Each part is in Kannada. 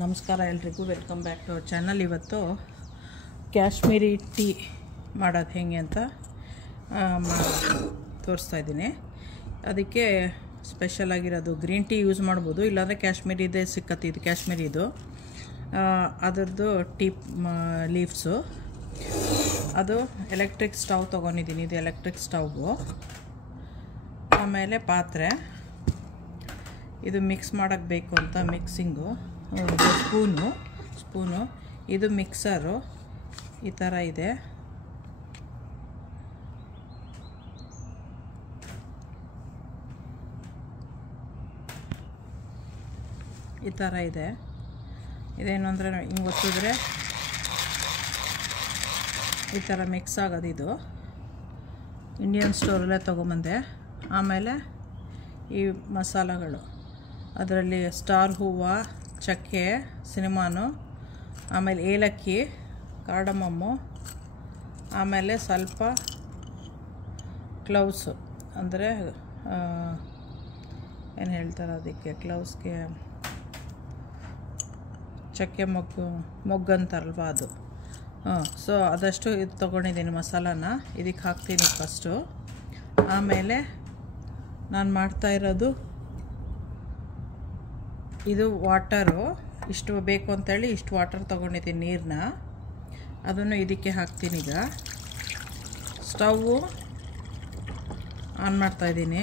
ನಮಸ್ಕಾರ ಎಲ್ರಿಗೂ, welcome back to our channel. ಇವತ್ತು ಕಾಶ್ಮೀರಿ ಟೀ ಮಾಡೋದು ಹೇಗೆ ಅಂತ ತೋರಿಸ್ತಾ ಇದ್ದೀನಿ. ಅದಕ್ಕೆ ಸ್ಪೆಷಲ್ ಆಗಿರೋದು ಗ್ರೀನ್ ಟೀ ಯೂಸ್ ಮಾಡ್ಬೋದು, ಇಲ್ಲಾಂದರೆ ಕಾಶ್ಮೀರಿದೇ ಸಿಕ್ಕತ್ತೆ. ಇದು ಕಾಶ್ಮೀರಿದು, ಅದರದ್ದು ಟೀ ಲೀವ್ಸು. ಅದು ಎಲೆಕ್ಟ್ರಿಕ್ ಸ್ಟವ್ ತೊಗೊಂಡಿದ್ದೀನಿ. ಇದು ಎಲೆಕ್ಟ್ರಿಕ್ ಸ್ಟವ್ವು. ಆಮೇಲೆ ಪಾತ್ರೆ, ಇದು ಮಿಕ್ಸ್ ಮಾಡೋಕ್ಕೆ ಬೇಕು ಅಂತ ಮಿಕ್ಸಿಂಗು. ಸ್ಪೂನು ಇದು ಮಿಕ್ಸರು ಈ ಥರ ಇದೆ. ಈ ಥರ ಇದೆ. ಇದೇನು ಅಂದರೆ ಹಿಂಗೆ ಒತ್ತಿದ್ರೆ ಈ ಥರ ಮಿಕ್ಸ್ ಆಗೋದು. ಇದು ಇಂಡಿಯನ್ ಸ್ಟೋರಲ್ಲೇ ತೊಗೊಂಬಂದೆ. ಆಮೇಲೆ ಈ ಮಸಾಲಗಳು, ಅದರಲ್ಲಿ ಸ್ಟಾರ್ ಹೂವು, ಚಕ್ಕೆ, ಸಿನಿಮಾನು, ಆಮೇಲೆ ಏಲಕ್ಕಿ, ಕಾರ್ಡಮಮ್ಮು, ಆಮೇಲೆ ಸ್ವಲ್ಪ ಕ್ಲೌಸು, ಅಂದರೆ ಏನು ಹೇಳ್ತಾರೆ ಅದಕ್ಕೆ, ಕ್ಲೌಸ್ಗೆ ಚಕ್ಕೆ ಮೊಗ್ಗಂತಾರಲ್ವ ಅದು. ಸೊ ಅದಷ್ಟು ಇದು ತೊಗೊಂಡಿದ್ದೀನಿ ಮಸಾಲಾನ. ಇದಕ್ಕೆ ಹಾಕ್ತೀನಿ ಫಸ್ಟು. ಆಮೇಲೆ ನಾನು ಮಾಡ್ತಾ ಇರೋದು ಇದು ವಾಟರು. ಇಷ್ಟು ಬೇಕು ಅಂತೇಳಿ ಇಷ್ಟು ವಾಟರ್ ತೊಗೊಂಡಿದ್ದೀನಿ, ನೀರನ್ನ. ಅದನ್ನು ಇದಕ್ಕೆ ಹಾಕ್ತೀನಿ. ಈಗ ಸ್ಟವ್ವು ಆನ್ ಮಾಡ್ತಾಯಿದ್ದೀನಿ.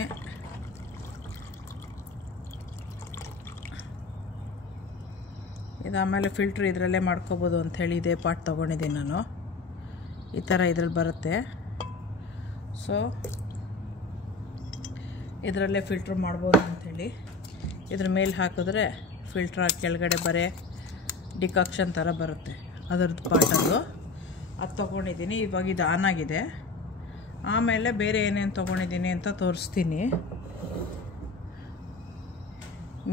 ಇದು ಆಮೇಲೆ ಫಿಲ್ಟ್ರ್ ಇದರಲ್ಲೇ ಮಾಡ್ಕೋಬೋದು ಅಂಥೇಳಿ ಇದೇ ಪಾಟ್ ತೊಗೊಂಡಿದ್ದೀನಿ ನಾನು. ಈ ಥರ ಇದ್ರಲ್ಲಿ ಬರುತ್ತೆ. ಸೊ ಇದರಲ್ಲೇ ಫಿಲ್ಟ್ರ್ ಮಾಡ್ಬೋದು ಅಂಥೇಳಿ ಇದ್ರ ಮೇಲೆ ಹಾಕಿದ್ರೆ ಫಿಲ್ಟ್ರ್ ಕೆಳಗಡೆ ಬರೇ ಡಿಕಾಕ್ಷನ್ ಥರ ಬರುತ್ತೆ. ಅದರದ್ದು ಪಾಟದು ಅದು ತೊಗೊಂಡಿದ್ದೀನಿ. ಇವಾಗ ಇದು ಆನ್ ಆಗಿದೆ. ಆಮೇಲೆ ಬೇರೆ ಏನೇನು ತೊಗೊಂಡಿದ್ದೀನಿ ಅಂತ ತೋರಿಸ್ತೀನಿ.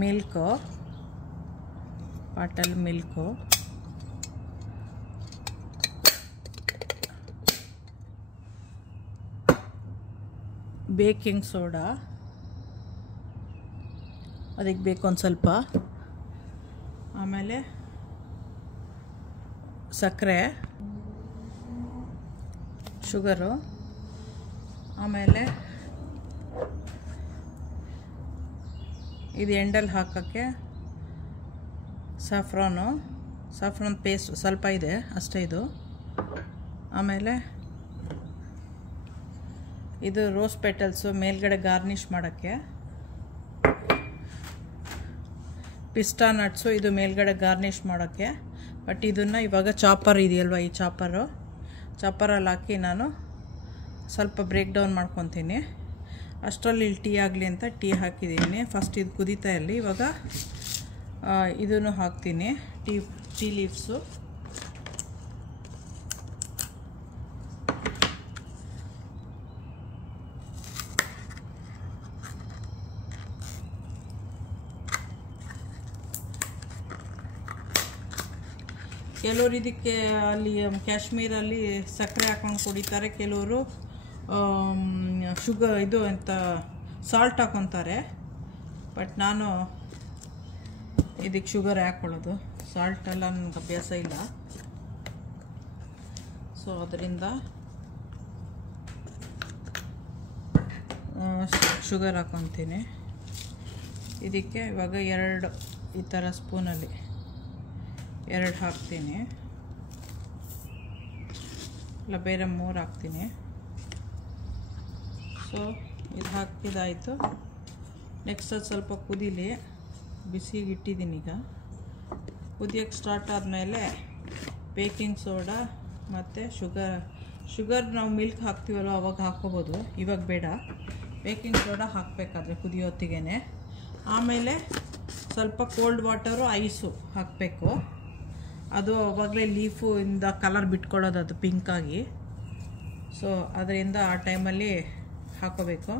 ಮಿಲ್ಕು, ಪಾಟಲ್ಲಿ ಮಿಲ್ಕು, ಬೇಕಿಂಗ್ ಸೋಡಾ, ಅದಕ್ಕೆ ಬೇಕು ಒಂದು ಸ್ವಲ್ಪ, ಆಮೇಲೆ ಸಕ್ಕರೆ, ಶುಗರು, ಆಮೇಲೆ ಇದು ಎಂಡಲ್ಲಿ ಹಾಕೋಕ್ಕೆ ಸಾಫ್ರಾನ್ ಪೇಸ್ಟ್ ಸ್ವಲ್ಪ ಇದೆ ಅಷ್ಟೇ ಇದು. ಆಮೇಲೆ ಇದು ರೋಸ್ ಪೆಟಲ್ಸು ಮೇಲ್ಗಡೆ ಗಾರ್ನಿಷ್ ಮಾಡೋಕ್ಕೆ. ಪಿಸ್ತಾ ನಟ್ಸು, ಇದು ಮೇಲ್ಗಡೆ ಗಾರ್ನಿಷ್ ಮಾಡೋಕ್ಕೆ. ಬಟ್ ಇದನ್ನು ಇವಾಗ ಚಾಪರ್ ಇದೆಯಲ್ವ, ಈ ಚಾಪರಲ್ಲಿ ಹಾಕಿ ನಾನು ಸ್ವಲ್ಪ ಬ್ರೇಕ್ ಡೌನ್ ಮಾಡ್ಕೊತೀನಿ. ಅಷ್ಟರಲ್ಲಿ ಇಲ್ಲಿ ಟೀ ಆಗಲಿ ಅಂತ ಟೀ ಹಾಕಿದ್ದೀನಿ. ಫಸ್ಟ್ ಇದು ಕುದೀತಾ ಇರಲಿ. ಇವಾಗ ಇದನ್ನು ಹಾಕ್ತೀನಿ, ಟೀ ಲೀವ್ಸು. ಕೆಲವರು ಇದಕ್ಕೆ ಅಲ್ಲಿ ಕಾಶ್ಮೀರಲ್ಲಿ ಸಕ್ಕರೆ ಹಾಕೊಂಡು ಕುಡಿತಾರೆ, ಕೆಲವರು ಶುಗರ್ ಇದು ಅಂತ ಸಾಲ್ಟ್ ಹಾಕೊತಾರೆ. ಬಟ್ ನಾನು ಇದಕ್ಕೆ ಶುಗರ್ ಹಾಕ್ಕೊಳ್ಳೋದು, ಸಾಲ್ಟೆಲ್ಲ ನನಗೆ ಅಭ್ಯಾಸ ಇಲ್ಲ. ಸೊ ಅದರಿಂದ ಶುಗರ್ ಹಾಕ್ಕೊತೀನಿ. ಇದಕ್ಕೆ ಇವಾಗ 2 ಈ ಥರ ಸ್ಪೂನಲ್ಲಿ 2 ಹಾಕ್ತೀನಿ, ಇಲ್ಲ ಬೇರೆ 3 ಹಾಕ್ತೀನಿ. ಸೊ ಇದು ಹಾಕಿದಾಯಿತು. ನೆಕ್ಸ್ಟ್ ಅದು ಸ್ವಲ್ಪ ಕುದೀಲಿ, ಬಿಸಿಗೆ ಇಟ್ಟಿದ್ದೀನಿ. ಈಗ ಕುದಿಯೋಕ್ಕೆ ಸ್ಟಾರ್ಟ್ ಆದಮೇಲೆ ಬೇಕಿಂಗ್ ಸೋಡಾ ಮತ್ತು ಶುಗರ್ ನಾವು ಮಿಲ್ಕ್ ಹಾಕ್ತೀವಲ್ಲ ಅವಾಗ ಹಾಕ್ಕೋಬೋದು, ಇವಾಗ ಬೇಡ. ಬೇಕಿಂಗ್ ಸೋಡಾ ಹಾಕಬೇಕಾದ್ರೆ ಕುದಿಯೋತ್ತಿಗೆ. ಆಮೇಲೆ ಸ್ವಲ್ಪ ಕೋಲ್ಡ್ ವಾಟರು, ಐಸು ಹಾಕಬೇಕು. ಅದು ಆವಾಗಲೇ ಲೀಫು ಇಂದ ಕಲರ್ ಬಿಟ್ಕೊಳ್ಳೋದು, ಅದು ಪಿಂಕಾಗಿ. ಸೊ ಅದರಿಂದ ಆ ಟೈಮಲ್ಲಿ ಹಾಕೋಬೇಕು.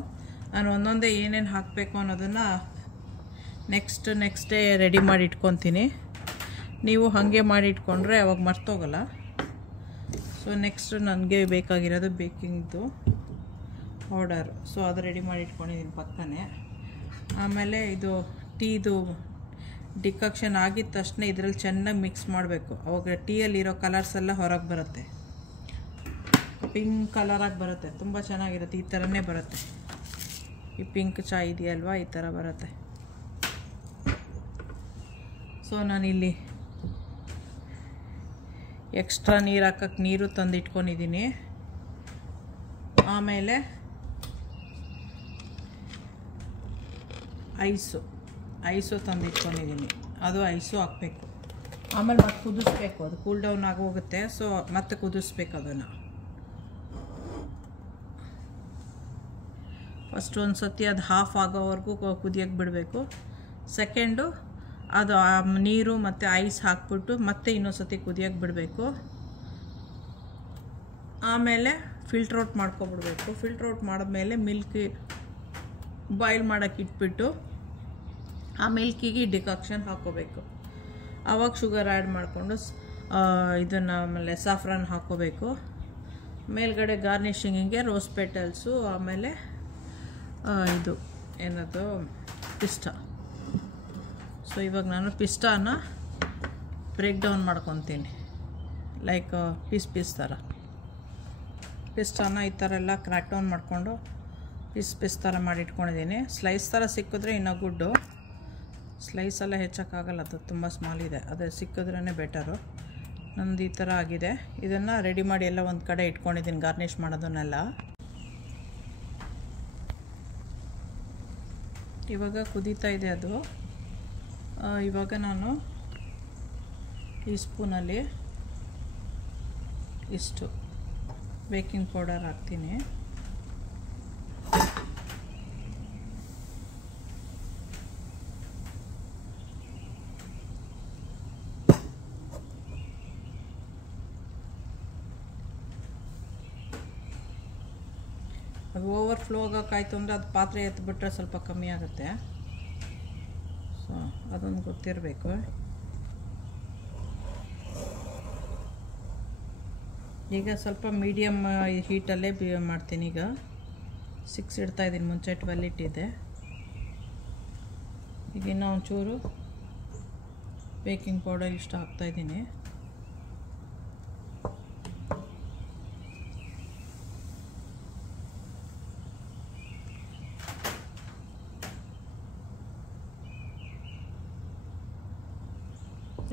ನಾನು ಒಂದೊಂದೇ ಏನೇನು ಹಾಕಬೇಕು ಅನ್ನೋದನ್ನು ನೆಕ್ಸ್ಟ್ ಡೇ ರೆಡಿ ಮಾಡಿ ಇಟ್ಕೊತೀನಿ. ನೀವು ಹಾಗೆ ಮಾಡಿ ಇಟ್ಕೊಂಡ್ರೆ ಅವಾಗ ಮರ್ತೋಗಲ್ಲ. ಸೊ ನೆಕ್ಸ್ಟ್ ನನಗೆ ಬೇಕಾಗಿರೋದು ಬೇಕಿಂಗ್ದು ಪೌಡರ್. ಸೊ ಅದು ರೆಡಿ ಮಾಡಿ ಇಟ್ಕೊಂಡಿದ್ದೀನಿ ಪಕ್ಕನೇ. ಆಮೇಲೆ ಇದು ಟೀದು ಡಿಕಾಕ್ಷನ್ ಆಗಿದ ತಕ್ಷಣ ಇದರಲ್ಲಿ ಚೆನ್ನಾಗಿ ಮಿಕ್ಸ್ ಮಾಡಬೇಕು. ಅವಾಗ ಟೀಯಲ್ಲಿರೋ ಕಲರ್ಸ್ ಎಲ್ಲ ಹೊರಗೆ ಬರುತ್ತೆ, ಪಿಂಕ್ ಕಲರಾಗಿ ಬರುತ್ತೆ, ತುಂಬ ಚೆನ್ನಾಗಿರುತ್ತೆ. ಈ ಥರನೇ ಬರುತ್ತೆ, ಈ ಪಿಂಕ್ ಚಾಯ್ ಇದೆಯಲ್ವಾ, ಈ ಥರ ಬರುತ್ತೆ. ಸೊ ನಾನಿಲ್ಲಿ ಎಕ್ಸ್ಟ್ರಾ ನೀರು ಹಾಕಕ್ಕೆ ನೀರು ತಂದಿಟ್ಕೊಂಡಿದ್ದೀನಿ. ಆಮೇಲೆ ಐಸು ತಂದಿಟ್ಕೊಂಡಿದ್ದೀನಿ, ಅದು ಐಸು ಹಾಕಬೇಕು. ಆಮೇಲೆ ಮತ್ತೆ ಕುದಿಸ್ಬೇಕು, ಅದು ಕೂಲ್ ಡೌನ್ ಆಗೋಗುತ್ತೆ. ಸೊ ಮತ್ತೆ ಕುದಿಸ್ಬೇಕು ಅದನ್ನು. ಫಸ್ಟ್ ಒಂದು ಸತಿ ಅದು ಹಾಫ್ ಆಗೋವರೆಗೂ ಕುದಿಯೋಕ್ಕೆ ಬಿಡಬೇಕು. ಸೆಕೆಂಡು ಅದು ನೀರು ಮತ್ತು ಐಸ್ ಹಾಕ್ಬಿಟ್ಟು ಮತ್ತೆ ಇನ್ನೊಂದು ಸತಿ ಕುದಿಯೋಕ್ಕೆ ಬಿಡಬೇಕು. ಆಮೇಲೆ ಫಿಲ್ಟ್ರೌಟ್ ಮಾಡ್ಕೊಬಿಡ್ಬೇಕು. ಫಿಲ್ಟ್ರೌಟ್ ಮಾಡಿದ್ಮೇಲೆ ಮಿಲ್ಕ್ ಬಾಯ್ಲ್ ಮಾಡೋಕ್ಕೆ ಇಟ್ಬಿಟ್ಟು ಆ ಮಿಲ್ಕಿಗೆ ಡಿಕಾಕ್ಷನ್ ಹಾಕ್ಕೋಬೇಕು. ಆವಾಗ ಶುಗರ್ ಆ್ಯಡ್ ಮಾಡಿಕೊಂಡು ಇದನ್ನು ಆಮೇಲೆ ಸಾಫ್ರಾನ್ ಹಾಕ್ಕೋಬೇಕು. ಮೇಲ್ಗಡೆ ಗಾರ್ನಿಷಿಂಗಿಗೆ ರೋಸ್ ಪೆಟಲ್ಸು, ಆಮೇಲೆ ಇದು ಏನದು ಪಿಸ್ತಾ. ಸೊ ಇವಾಗ ನಾನು ಪಿಸ್ತಾನ ಬ್ರೇಕ್ ಡೌನ್ ಮಾಡ್ಕೊತೀನಿ, ಲೈಕ್ ಪೀಸ್ ಥರ. ಪಿಸ್ತಾನ ಈ ಥರ ಎಲ್ಲ ಕ್ರ್ಯಾಕ್ ಡೌನ್ ಮಾಡಿಕೊಂಡು ಪೀಸ್ ಥರ ಮಾಡಿ ಇಟ್ಕೊಂಡಿದ್ದೀನಿ. ಸ್ಲೈಸ್ ಥರ ಸಿಕ್ಕಿದ್ರೆ ಇನ್ನೂ ಗುಡ್ಡು. ಸ್ಲೈಸ್ ಎಲ್ಲ ಹೆಚ್ಚೋಕ್ಕಾಗಲ್ಲ, ಅದು ತುಂಬ ಸ್ಮಾಲ್ ಇದೆ, ಅದೇ ಸಿಕ್ಕಿದ್ರೇ ಬೆಟರು. ನಂದು ಈ ಥರ ಆಗಿದೆ. ಇದನ್ನು ರೆಡಿ ಮಾಡಿ ಎಲ್ಲ ಒಂದು ಕಡೆ ಇಟ್ಕೊಂಡಿದ್ದೀನಿ, ಗಾರ್ನಿಷ್ ಮಾಡೋದನ್ನೆಲ್ಲ. ಇವಾಗ ಕುದೀತಾ ಇದೆ ಅದು. ಇವಾಗ ನಾನು ಈ ಸ್ಪೂನಲ್ಲಿ ಇಷ್ಟು ಬೇಕಿಂಗ್ ಪೌಡರ್ ಹಾಕ್ತೀನಿ. ಅದು ಓವರ್ಫ್ಲೋ ಆಗೋಕ್ಕಾಯ್ತು ಅಂದರೆ ಅದು ಪಾತ್ರೆ ಎತ್ಬಿಟ್ರೆ ಸ್ವಲ್ಪ ಕಮ್ಮಿ ಆಗುತ್ತೆ. ಸೊ ಅದೊಂದು ಗೊತ್ತಿರಬೇಕು. ಈಗ ಸ್ವಲ್ಪ ಮೀಡಿಯಮ್ ಹೀಟಲ್ಲೇ ಮಾಡ್ತೀನಿ. ಈಗ 6 ಇಡ್ತಾಯಿದ್ದೀನಿ, ಮುಂಚೆ 12 ಇಟ್ಟಿದ್ದೆ. ಈಗ ಇನ್ನೂ ಒಂಚೂರು ಬೇಕಿಂಗ್ ಪೌಡರ್ ಇಷ್ಟು ಹಾಕ್ತಾಯಿದ್ದೀನಿ.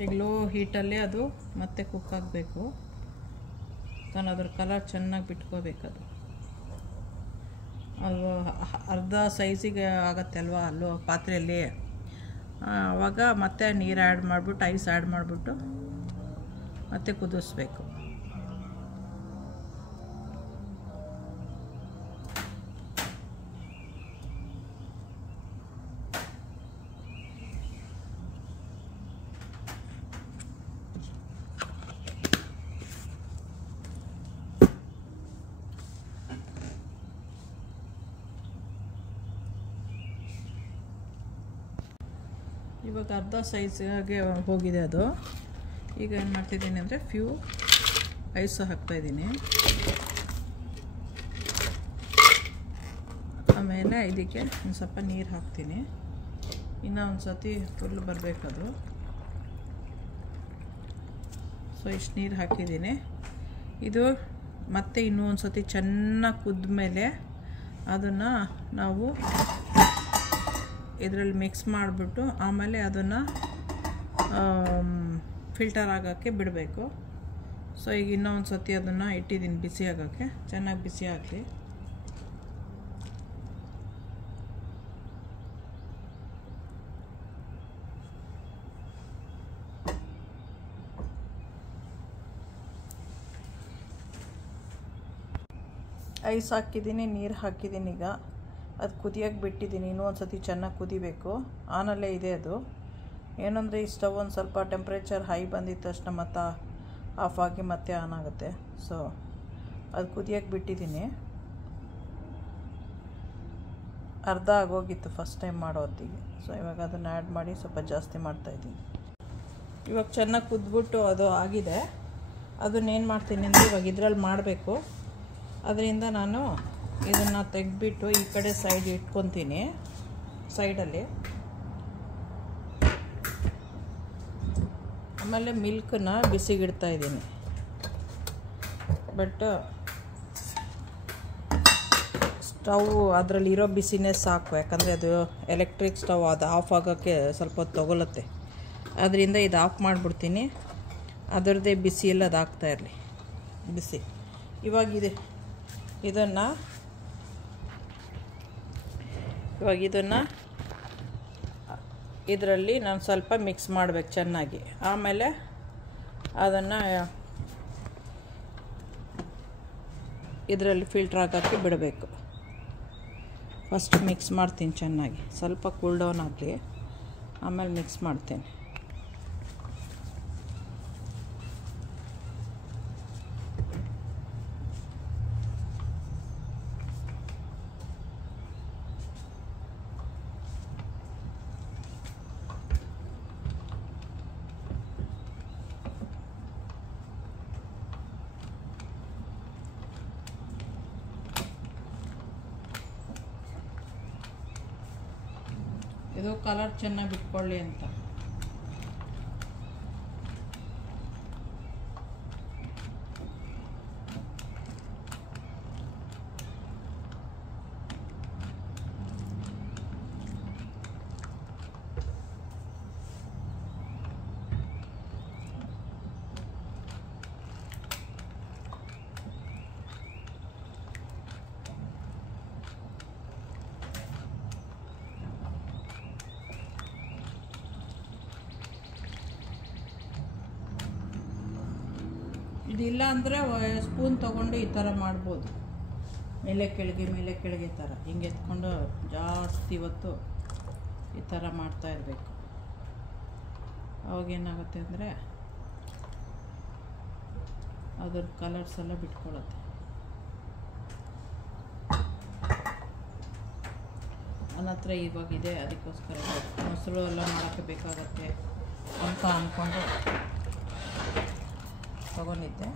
ಈಗ ಲೋ ಹೀಟಲ್ಲೇ ಅದು ಮತ್ತೆ ಕುಕ್ ಆಗಬೇಕು. ನಾನು ಅದ್ರ ಕಲರ್ ಚೆನ್ನಾಗಿ ಬಿಟ್ಕೋಬೇಕು. ಅದು ಅರ್ಧ ಸೈಜಿಗೆ ಆಗತ್ತೆ ಅಲ್ವಾ ಅಲ್ಲೋ ಪಾತ್ರೆಯಲ್ಲಿ. ಆವಾಗ ಮತ್ತೆ ನೀರು ಆ್ಯಡ್ ಮಾಡಿಬಿಟ್ಟು ಐಸ್ ಆ್ಯಡ್ ಮಾಡಿಬಿಟ್ಟು ಮತ್ತೆ ಕುದಿಸ್ಬೇಕು. ಇವಾಗ ಅರ್ಧ ಸೈಜ್ಗೆ ಹೋಗಿದೆ ಅದು. ಈಗ ಏನು ಮಾಡ್ತಿದ್ದೀನಿ ಅಂದರೆ ಫ್ಯೂ ಐಸು ಹಾಕ್ತಾಯಿದ್ದೀನಿ. ಆಮೇಲೆ ಇದಕ್ಕೆ ಒಂದು ಸ್ವಲ್ಪ ನೀರು ಹಾಕ್ತೀನಿ. ಇನ್ನೂ ಒಂದು ಸತಿ ಫುಲ್ ಬರಬೇಕದು. ಸೊ ಇಷ್ಟು ನೀರು ಹಾಕಿದ್ದೀನಿ. ಇದು ಮತ್ತೆ ಇನ್ನೂ ಒಂದು ಸತಿ ಚೆನ್ನಾಗಿ ಕುದ್ದ ಮೇಲೆ ಅದನ್ನು ನಾವು ಇದರಲ್ಲಿ ಮಿಕ್ಸ್ ಮಾಡಿಬಿಟ್ಟು ಆಮೇಲೆ ಅದನ್ನು ಫಿಲ್ಟರ್ ಆಗೋಕ್ಕೆ ಬಿಡಬೇಕು. ಸೊ ಈಗ ಇನ್ನೂ ಒಂದು ಸತಿ ಅದನ್ನು ಇಟ್ಟಿದ್ದೀನಿ ಬಿಸಿ ಆಗೋಕ್ಕೆ. ಚೆನ್ನಾಗಿ ಬಿಸಿ ಆಗಲಿ. ಐಸ್ ಹಾಕಿದ್ದೀನಿ, ನೀರು ಹಾಕಿದ್ದೀನಿ. ಈಗ ಅದು ಕುದಿಯೋಕ್ಕೆ ಬಿಟ್ಟಿದ್ದೀನಿ. ಇನ್ನೂ ಒಂದು ಸತಿ ಚೆನ್ನಾಗಿ ಕುದಿಬೇಕು. ಆನಲ್ಲೇ ಇದೆ ಅದು. ಏನಂದರೆ ಈ ಸ್ಟವ್ ಒಂದು ಸ್ವಲ್ಪ ಟೆಂಪ್ರೇಚರ್ ಹೈ ಬಂದಿದ್ದ ತಕ್ಷಣ ಮತ್ತೆ ಆಫ್ ಆಗಿ ಮತ್ತೆ ಆನ್ ಆಗುತ್ತೆ. ಸೊ ಅದು ಕುದಿಯೋಕ್ಕೆ ಬಿಟ್ಟಿದ್ದೀನಿ. ಅರ್ಧ ಆಗೋಗಿತ್ತು ಫಸ್ಟ್ ಟೈಮ್ ಮಾಡೋ ಹೊತ್ತಿಗೆ. ಸೊ ಇವಾಗ ಅದನ್ನು ಆ್ಯಡ್ ಮಾಡಿ ಸ್ವಲ್ಪ ಜಾಸ್ತಿ ಮಾಡ್ತಾಯಿದ್ದೀನಿ. ಇವಾಗ ಚೆನ್ನಾಗಿ ಕುದ್ಬಿಟ್ಟು ಅದು ಆಗಿದೆ. ಅದನ್ನೇನು ಮಾಡ್ತೀನಿ ಅಂದರೆ ಇವಾಗ ಇದರಲ್ಲಿ ಮಾಡಬೇಕು. ಅದರಿಂದ ನಾನು ಇದನ್ನು ತೆಗೆದ್ಬಿಟ್ಟು ಈ ಕಡೆ ಸೈಡ್ ಇಟ್ಕೊತೀನಿ. ಸೈಡಲ್ಲಿ ಆಮೇಲೆ ಮಿಲ್ಕನ್ನ ಬಿಸಿಗಿಡ್ತಾ ಇದ್ದೀನಿ. ಬಟ್ ಸ್ಟವ್ ಅದರಲ್ಲಿರೋ ಬಿಸಿನೇ ಸಾಕು, ಯಾಕಂದರೆ ಅದು ಎಲೆಕ್ಟ್ರಿಕ್ ಸ್ಟವ್, ಅದು ಆಫ್ ಆಗೋಕ್ಕೆ ಸ್ವಲ್ಪ ಹೊತ್ತು ತೊಗೊಳುತ್ತೆ. ಅದರಿಂದ ಇದು ಆಫ್ ಮಾಡಿಬಿಡ್ತೀನಿ. ಅದರದ್ದೇ ಬಿಸಿ ಎಲ್ಲ ಅದು ಆಗ್ತಾ ಇರಲಿ ಬಿಸಿ. ಇವಾಗ ಇದನ್ನು ಇದರಲ್ಲಿ ನಾನು ಸ್ವಲ್ಪ ಮಿಕ್ಸ್ ಮಾಡಬೇಕು ಚೆನ್ನಾಗಿ. ಆಮೇಲೆ ಅದನ್ನು ಇದರಲ್ಲಿ ಫಿಲ್ಟ್ರ್ ಆಗೋಕ್ಕೆ ಬಿಡಬೇಕು. ಫಸ್ಟ್ ಮಿಕ್ಸ್ ಮಾಡ್ತೀನಿ ಚೆನ್ನಾಗಿ, ಸ್ವಲ್ಪ ಕೂಲ್ ಡೌನ್ ಆಗಲಿ, ಆಮೇಲೆ ಮಿಕ್ಸ್ ಮಾಡ್ತೇನೆ. ಇದು ಕಲರ್ ಚೆನ್ನಾಗಿ ಬಿಟ್ಕೊಳ್ಳಿ ಅಂತ. ಇದಿಲ್ಲ ಅಂದರೆ ಸ್ಪೂನ್ ತೊಗೊಂಡು ಈ ಥರ ಮಾಡ್ಬೋದು. ಮೇಲೆ ಕೆಳಗೆ ಥರ ಹಿಂಗೆ ಎತ್ಕೊಂಡು ಜಾಸ್ತಿ ಹೊತ್ತು ಈ ಥರ ಮಾಡ್ತಾ ಇರಬೇಕು. ಅವಾಗೇನಾಗುತ್ತೆ ಅಂದರೆ ಅದ್ರ ಕಲರ್ಸ್ ಎಲ್ಲ ಬಿಟ್ಕೊಳ್ಳುತ್ತೆ. ನನ್ನ ಹತ್ರ ಇವಾಗಿದೆ, ಅದಕ್ಕೋಸ್ಕರ ಮೊಸರು ಎಲ್ಲ ಮಾಡೋಕ್ಕೆ ಬೇಕಾಗತ್ತೆ ಅಂತ ಅಂದ್ಕೊಂಡು ತಗೊಂಡಿದ್ದೆ.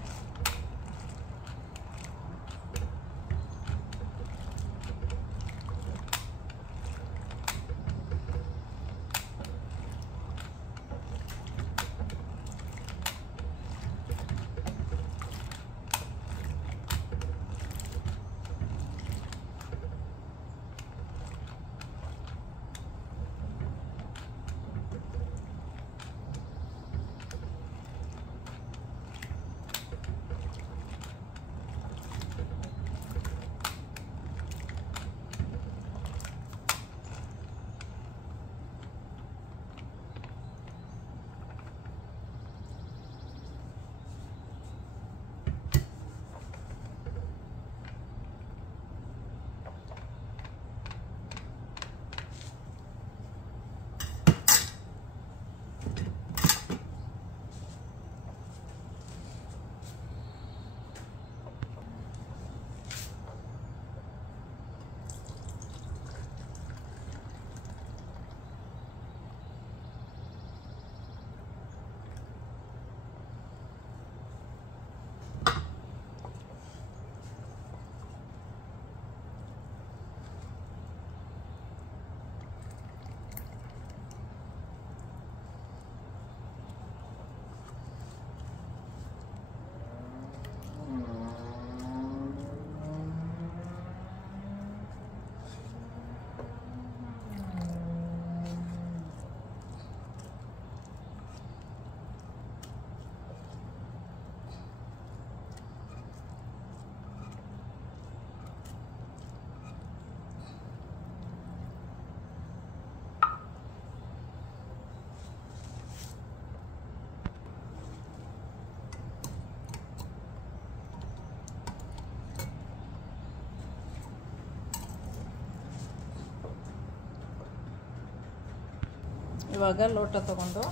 ಇವಾಗ ಲೋಟ ತಗೊಂಡು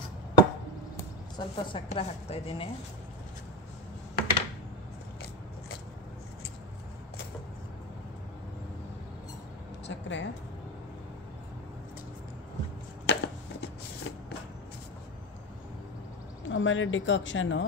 ಸ್ವಲ್ಪ ಸಕ್ಕರೆ ಹಾಕ್ತಾಯಿದ್ದೀನಿ. ಸಕ್ಕರೆ ಆಮೇಲೆ ಡಿಕಾಕ್ಷನು,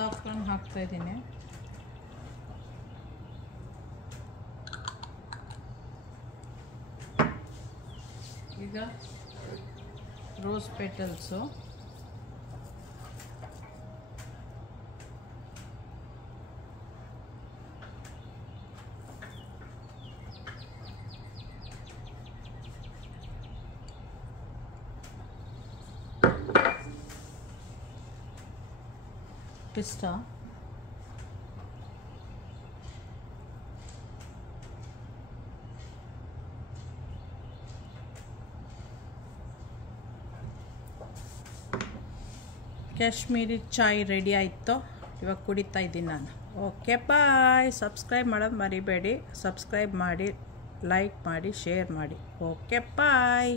ಸಾಫ್ರಾನ್ ಹಾಕ್ತಾಯಿದ್ದೀನಿ. ಈಗ ರೋಸ್ ಪೆಟಲ್ಸು, ಪಿಸ್ತಾ, ಕಾಶ್ಮೀರಿ ಚಾಯ್ ರೆಡಿ ಆಯಿತು. ಇವಾಗ ಕುಡಿತಾ ಇದ್ದೀನಿ ನಾನು. Okay bye. ಸಬ್ಸ್ಕ್ರೈಬ್ ಮಾಡೋದು ಮರಿಬೇಡಿ. ಸಬ್ಸ್ಕ್ರೈಬ್ ಮಾಡಿ, ಲೈಕ್ ಮಾಡಿ, ಶೇರ್ ಮಾಡಿ. ಓಕೆ ಬಾಯ್.